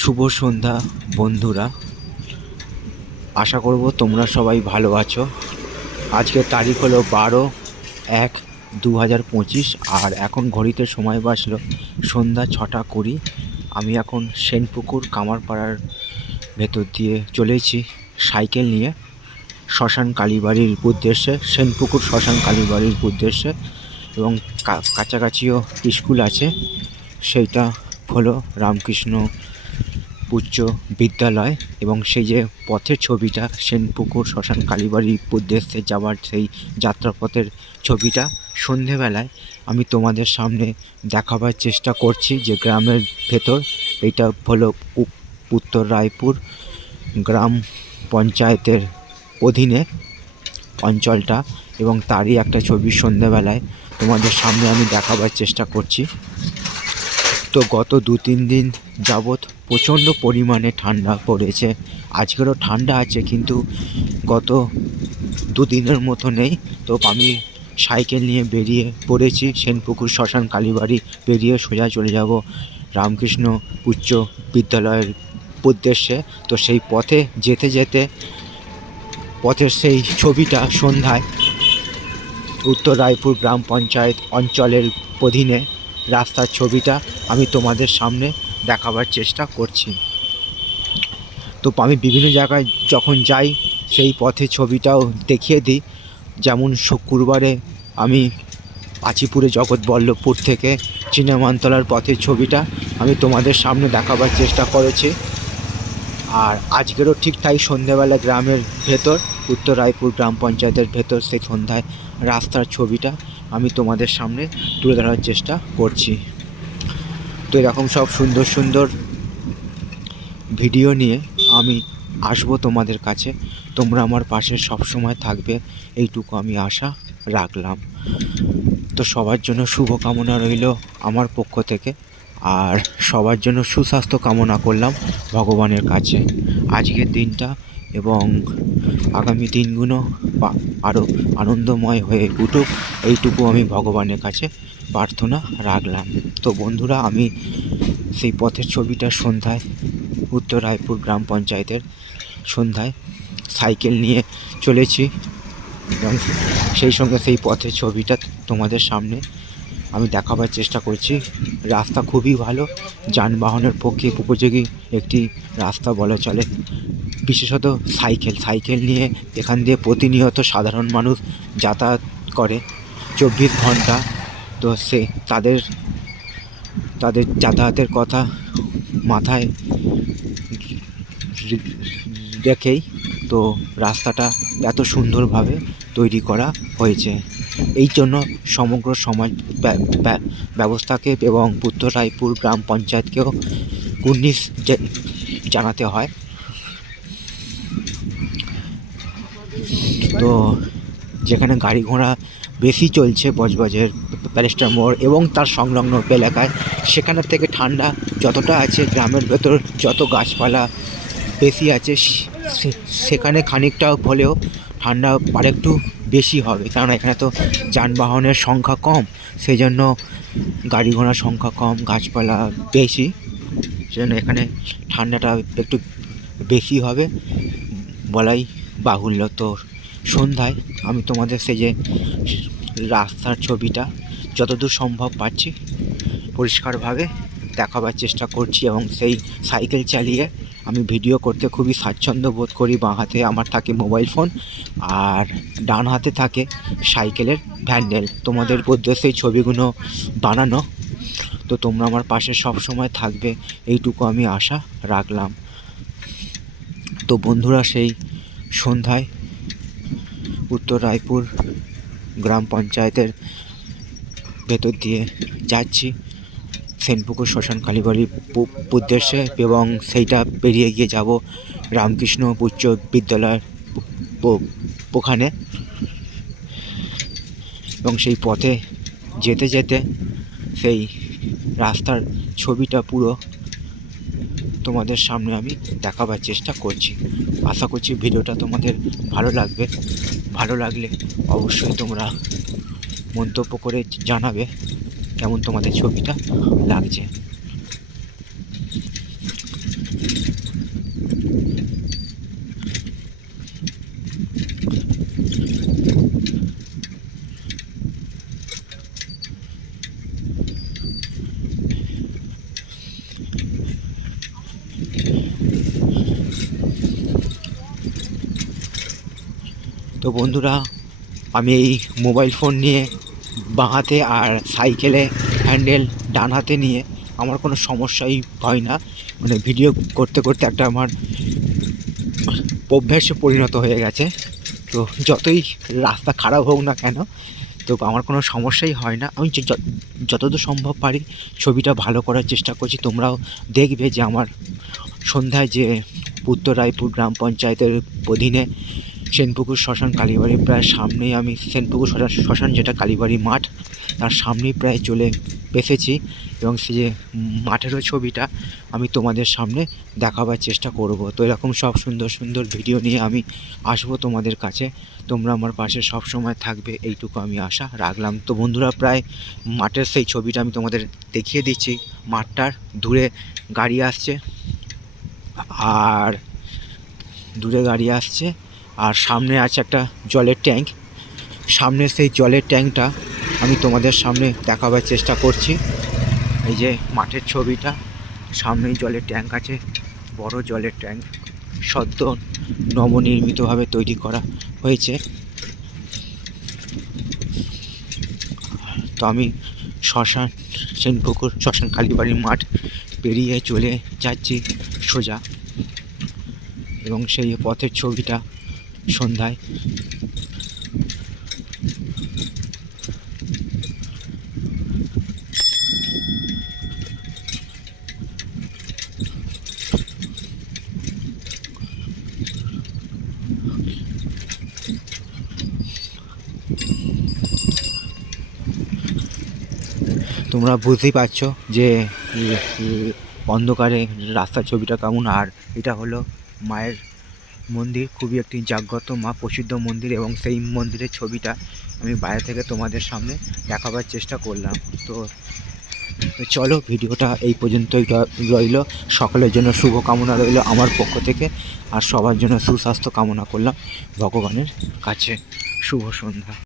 শুভ সন্ধ্যা, বন্ধুরা। আশা করব তোমরা সবাই ভালো আছো। আজকের তারিখ হলো বারো এক দু হাজার পঁচিশ, আর এখন ঘড়িতে সময় বাজলো সন্ধ্যা ছটা কুড়ি। আমি এখন সেনপুকুর, কামারপাড়ার ভেতর দিয়ে চলেছি সাইকেল নিয়ে। শ্মশান কালীবাড়ির উদ্দেশ্যে, সেনপুকুর শ্মশান কালীবাড়ির উদ্দেশ্যে, এবং কাছাকাছিও স্কুল আছে। সেইটা হলো রামকৃষ্ণ উচ্চ বিদ্যালয় এবং সেই যে পথের ছবিটা, সেনপুকুর, শ্মশান কালীবাড়ির উদ্দেশ্যে যাওয়ার সেই যাত্রাপথের ছবিটা সন্ধেবেলায় আমি তোমাদের সামনে দেখাবার চেষ্টা করছি যে গ্রামের ভেতর। এটা হলো উত্তর রায়পুর গ্রাম পঞ্চায়েতের অধীনে অঞ্চলটা এবং তারই একটা ছবি সন্ধেবেলায় তোমাদের সামনে আমি দেখাবার চেষ্টা করছি। তো গত দু তিন দিন যাবৎ প্রচণ্ড পরিমাণে ঠান্ডা পড়েছে। আজকেরও ঠান্ডা আছে, কিন্তু গত দুদিনের মতো নেই। তো আমি সাইকেল নিয়ে বেরিয়ে পড়েছি, সেনপুকুর, শ্মশান, কালীবাড়ি, বেরিয়ে সোজা চলে যাব রামকৃষ্ণ উচ্চ বিদ্যালয়ের উদ্দেশ্যে। তো সেই পথে যেতে যেতে, পথের সেই ছবিটা সন্ধ্যায় উত্তর রায়পুর গ্রাম পঞ্চায়েত অঞ্চলের অধীনে রাস্তার ছবিটা আমি তোমাদের সামনে দেখাবার চেষ্টা করছি। তো আমি বিভিন্ন জায়গায় যখন যাই, সেই পথে ছবিটাও দেখিয়ে দিই। যেমন শুক্রবারে আমি পাচিপুরে জগৎবল্লভপুর থেকে চিনামানতলার পথের ছবিটা আমি তোমাদের সামনে দেখাবার চেষ্টা করেছি। আর আজকেরও ঠিক তাই সন্ধ্যাবেলা গ্রামের ভেতর, উত্তর রায়পুর গ্রাম পঞ্চায়েতের ভেতর সেই সন্ধ্যায় রাস্তার ছবিটা আমি তোমাদের সামনে তুলে ধরার চেষ্টা করছি। এরকম সব সুন্দর সুন্দর ভিডিও নিয়ে আমি আসব তোমাদের কাছে। তোমরা আমার পাশে সব সময় থাকবে। এইটুকু আমি আশা রাখলাম। তো সবার জন্য শুভকামনা রইল আমার পক্ষ থেকে। আর সবার জন্য সুস্বাস্থ্য কামনা করলাম ভগবানের কাছে। আজকের দিনটা এবং আগামী দিনগুলো আরও আনন্দময় হয়ে উঠুক, এইটুকু আমি ভগবানের কাছে প্রার্থনা রাখলাম। তো বন্ধুরা, আমি সেই পথের ছবিটা সন্ধ্যায় উত্তর রায়পুর গ্রাম পঞ্চায়েতের সন্ধ্যায় সাইকেল নিয়ে চলেছি এবং সেই সঙ্গে সেই পথের ছবিটা তোমাদের সামনে আমি দেখাবার চেষ্টা করছি। রাস্তা খুবই ভালো, যানবাহনের পক্ষে উপযোগী একটি রাস্তা বলা চলে। বিশেষত সাইকেল সাইকেল নিয়ে এখান দিয়ে প্রতিনিয়ত সাধারণ মানুষ যাতায়াত করে। চব্বিশ ঘণ্টা তো সে তাদের তাদের যাতায়াতের কথা মাথায় রেখেই তো রাস্তাটা এত সুন্দরভাবে তৈরি করা হয়েছে। এই জন্য সমগ্র সমাজ ব্য- ব্য- ব্যবস্থাকে এবং উত্তর রায়পুর গ্রাম পঞ্চায়েতকেও কুর্নিশ জানাতে হয়। তো যেখানে গাড়ি ঘোড়া বেশি চলছে বজবজের প্যালেস্টার মোড় এবং তার সংলগ্ন এলাকায়। সেখানের থেকে ঠান্ডা যতটা আছে গ্রামের ভেতর, যত গাছপালা বেশি আছে সেখানে খানিকটা হলেও ঠান্ডা আরেকটু বেশি হবে। কারণ এখানে তো যানবাহনের সংখ্যা কম সেই জন্য গাড়ি ঘোড়ার সংখ্যা কম, গাছপালা বেশি, সেজন্য এখানে ঠান্ডাটা একটু বেশি হবে বলাই বাহুল্য তো সন্ধ্যায় আমি তোমাদের সেই যে রাস্তার ছবিটা যতদূর সম্ভব পাচ্ছি পরিষ্কারভাবে দেখাবার চেষ্টা করছি এবং সেই সাইকেল চালিয়ে আমি ভিডিও করতে খুবই স্বাচ্ছন্দ্য বোধ করি। বাঁ হাতে আমার থাকে মোবাইল ফোন আর ডান হাতে থাকে সাইকেলের হ্যান্ডেল তোমাদের উদ্দেশ্যে এই ছবিগুলো বানানো। তো তোমরা আমার পাশে সব সময় থাকবে। এইটুকু আমি আশা রাখলাম। তো বন্ধুরা, সেই সন্ধ্যায় উত্তর রায়পুর গ্রাম পঞ্চায়েতের ভেতর দিয়ে যাচ্ছি। সেনপুকুর, শ্মশান কালীবাড়ির উদ্দেশ্যে এবং সেইটা পেরিয়ে গিয়ে যাব রামকৃষ্ণ উচ্চ বিদ্যালয়ের ওখানে। এবং সেই পথে যেতে যেতে সেই রাস্তার ছবিটা পুরো তোমাদের সামনে আমি দেখাবার চেষ্টা করছি। আশা করছি ভিডিওটা তোমাদের ভালো লাগবে। ভালো লাগলে অবশ্যই তোমরা মন্তব্য করে জানাবে কেমন তোমাদের ছবিটা লাগছে। তো বন্ধুরা, আমি এই মোবাইল ফোন নিয়ে বাঁ হাতে আর সাইকেলে হ্যান্ডেল ডান হাতে নিয়ে আমার কোনো সমস্যাই হয় না। মানে ভিডিও করতে করতে একটা আমার অভ্যাসে পরিণত হয়ে গেছে। তো যতই রাস্তা খারাপ হোক না কেন, তো আমার কোনো সমস্যাই হয় না। আমি যতদূর সম্ভব পারি ছবিটা ভালো করার চেষ্টা করছি। তোমরাও দেখবে যে আমার সন্ধ্যায় যে উত্তর রায়পুর গ্রাম পঞ্চায়েতের অধীনে সেনপুকুর শ্মশান কালীবাড়ির প্রায় সামনেই আমি সেনপুকুর শ্মশান শ্মশান যেটা কালীবাড়ি মাঠ, তার সামনেই প্রায় চলে এসেছি এবং সে যে মাঠেরও ছবিটা আমি তোমাদের সামনে দেখাবার চেষ্টা করব। তো এরকম সব সুন্দর সুন্দর ভিডিও নিয়ে আমি আসব তোমাদের কাছে। তোমরা আমার পাশে সব সময় থাকবে, এইটুকু আমি আশা রাখলাম। তো বন্ধুরা, প্রায় মাঠের সেই ছবিটা আমি তোমাদের দেখিয়ে দিচ্ছি। মাঠটার দূরে গাড়ি আসছে, আর দূরে গাড়ি আসছে আর সামনে আছে একটা জলের ট্যাঙ্ক। সামনে সেই জলের ট্যাঙ্কটা আমি তোমাদের সামনে দেখাবার চেষ্টা করছি। এই যে মাঠের ছবিটা, সামনেই জলের ট্যাঙ্ক আছে, বড় জলের ট্যাঙ্ক। সদ্য নবনির্মিতভাবে তৈরি করা হয়েছে। তো আমি শ্মশান, সেনপুকুর, শ্মশান কালীবাড়ির মাঠ পেরিয়ে চলে যাচ্ছি সোজা। এবং সেই পথের ছবিটা সন্ধ্যায়। তোমরা বুঝতেই পারছ যে অন্ধকারে রাস্তার ছবিটা কেমন আর এটা হলো মায়ের মন্দির খুবই একটি জাগ্রত মা প্রসিদ্ধ মন্দির এবং সেই মন্দিরের ছবিটা আমি বাইরে থেকে তোমাদের সামনে দেখাবার চেষ্টা করলাম। তো চলো ভিডিওটা এই পর্যন্তই রইল। সকলের জন্য শুভকামনা রইল আমার পক্ষ থেকে আর সবার জন্য সুস্বাস্থ্য কামনা করলাম ভগবানের কাছে। শুভ সন্ধ্যা।